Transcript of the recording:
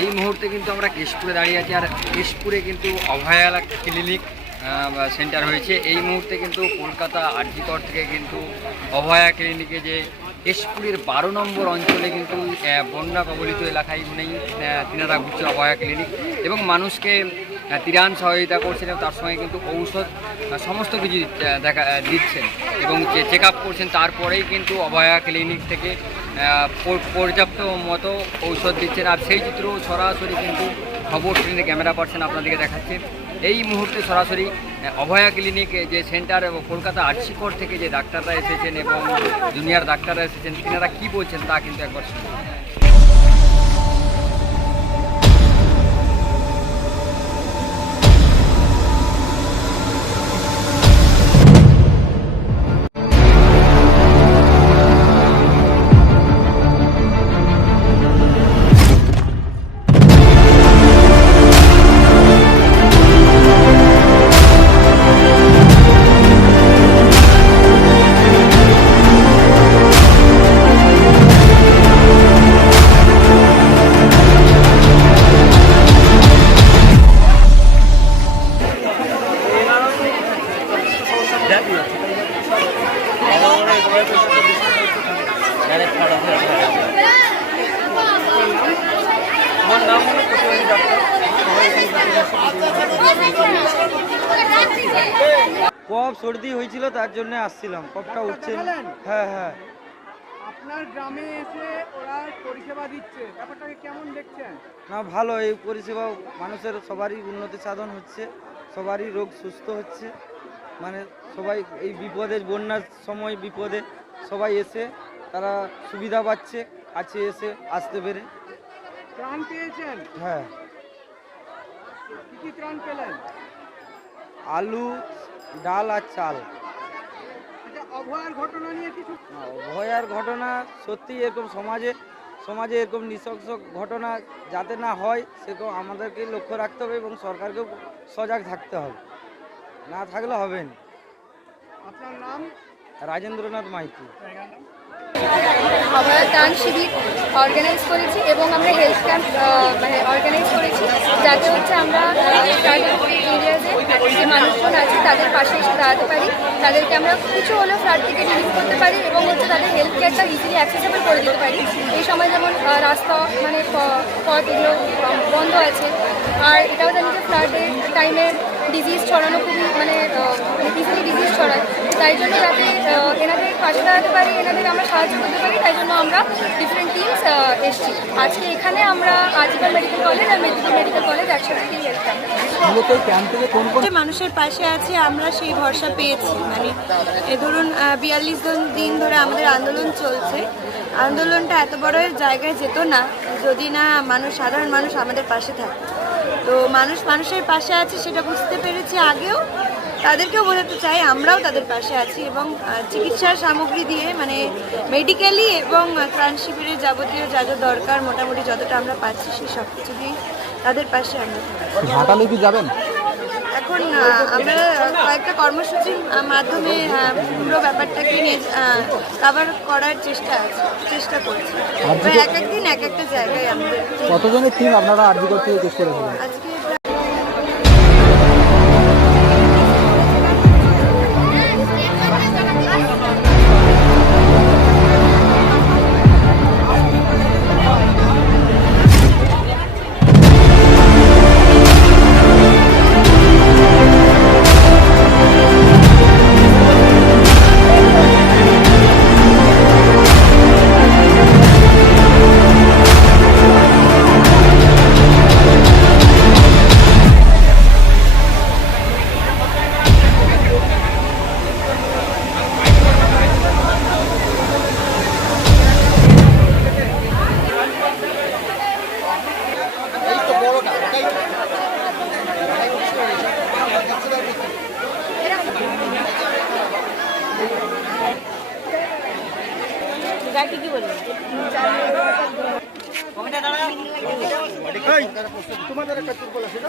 এই মুহূর্তে কিন্তু আমরা কেশপুরে দাঁড়িয়ে আছি আর কেশপুরে কিন্তু অভয়ালা ক্লিনিক সেন্টার হয়েছে। এই মুহূর্তে কিন্তু কলকাতা আরজিকর থেকে কিন্তু অভয়া ক্লিনিকে যে কেশপুরের বারো নম্বর অঞ্চলে কিন্তু বন্যা কবলিত এলাকায় নেই তিনারা ঘুরছে অভয়া ক্লিনিক এবং মানুষকে ত্রাণ সহযোগিতা করছেন এবং তার সঙ্গে কিন্তু ঔষধ সমস্ত কিছু দেখা দিচ্ছেন এবং যে চেক আপ করছেন, তারপরেই কিন্তু অভয়া ক্লিনিক থেকে পর্যাপ্ত মতো ঔষধ দিচ্ছেন। আর সেই চিত্র সরাসরি কিন্তু খবর ট্রেনে ক্যামেরা পার্সন আপনাদেরকে দেখাচ্ছে। এই মুহূর্তে সরাসরি অভয়া ক্লিনিক যে সেন্টার কলকাতা আর্চিকর থেকে যে ডাক্তাররা এসেছেন এবং জুনিয়র ডাক্তাররা এসেছেন, তিনারা কী বলছেন তা কিন্তু একবার কফ সর্দি হয়েছিল তার জন্য আসছিলাম। কফটা উঠছে। হ্যাঁ হ্যাঁ। আপনার গ্রামে এসে ওরা পরিষেবা দিচ্ছে। ব্যাপারটাকে কেমন দেখছেন? না ভালো। এই পরিষেবা মানুষের সবারই উন্নতি সাধন হচ্ছে। সবারই রোগ সুস্থ হচ্ছে। মানে সবাই এই বিপদে বন্যার সময় বিপদে সবাই এসে তারা সুবিধা পাচ্ছে কাছে এসে আসতে পেরে। ত্রাণ পেয়েছেন? হ্যাঁ। কি কি ত্রাণ পেলেন? আলু ডাল আর চাল। আচ্ছা অভয়ার ঘটনা নিয়ে কিছু ভয়ার ঘটনা সত্যি এরকম সমাজে সমাজে এরকম নৃশংস ঘটনা যাতে না হয় সেরকম আমাদেরকে লক্ষ্য রাখতে হবে এবং সরকারকেও সজাগ থাকতে হবে। না থাকলে হবে আপনার নাম? রাজেন্দ্রনাথ মাইতি। আমরা ত্রাণ শিবির অর্গানাইজ করেছি এবং আমরা হেলথ ক্যাম্প মানে অর্গানাইজ করেছি। যাতে হচ্ছে আমরা এরিয়াতে যে মানুষজন আছে তাদের পাশে এসে দাঁড়াতে পারি। তাদেরকে আমরা কিছু হলেও ফ্ল্যাট থেকে রিলিজ করতে পারি এবং হচ্ছে তাদের হেলথ কেয়ারটা ইজিলি অ্যাক্সেসেবল করে দিতে পারি। এই সময় যেমন রাস্তা মানে পথ এগুলো বন্ধ আছে। আর এটাও জানি যে ফ্লাডের টাইমে ডিজিজ ছড়ানো খুবই মানে ইজিলি ডিজিজ ছড়ায়। তাই জন্য যাতে এনাদের পাশে দাঁড়াতে পারি এনাদের আমরা সাহায্য করতে পারি তাই জন্য আমরা ডিফারেন্ট টিমস এসেছি। আজকে এখানে আমরা আজিকাল মেডিকেল কলেজ আর মেদিনীপুর মেডিকেল কলেজ একসাথে গিয়ে এসেছিলাম যে মানুষের পাশে আছে আমরা সেই ভরসা পেয়েছি। মানে এ ধরুন বিয়াল্লিশ দিন ধরে আমাদের আন্দোলন চলছে। আন্দোলনটা এত বড় জায়গায় যেত না যদি না মানুষ সাধারণ মানুষ আমাদের পাশে থাকতো। তো মানুষ মানুষের পাশে আছে সেটা বুঝতে পেরেছি আগেও। তাদেরকেও বোঝাতে চাই, আমরাও তাদের পাশে আছি এবং চিকিৎসার সামগ্রী দিয়ে মানে মেডিকেলি এবং ত্রাণ শিবিরের যাবতীয় যা যা দরকার মোটামুটি যতটা আমরা পাচ্ছি সেই সব কিছু দিয়ে তাদের পাশে আমরা যাবেন? এখন আমরা কয়েকটা কর্মসূচির মাধ্যমে পুরো ব্যাপারটাকে নিয়ে কাভার করার চেষ্টা আছে চেষ্টা করছি। এক একদিন এক একটা জায়গায় আমরা কতজনের টিম আপনারা আর্জি করতে চেষ্টা করেছিলেন? আজকে তোমাদের একটা চুপ বলে সেটা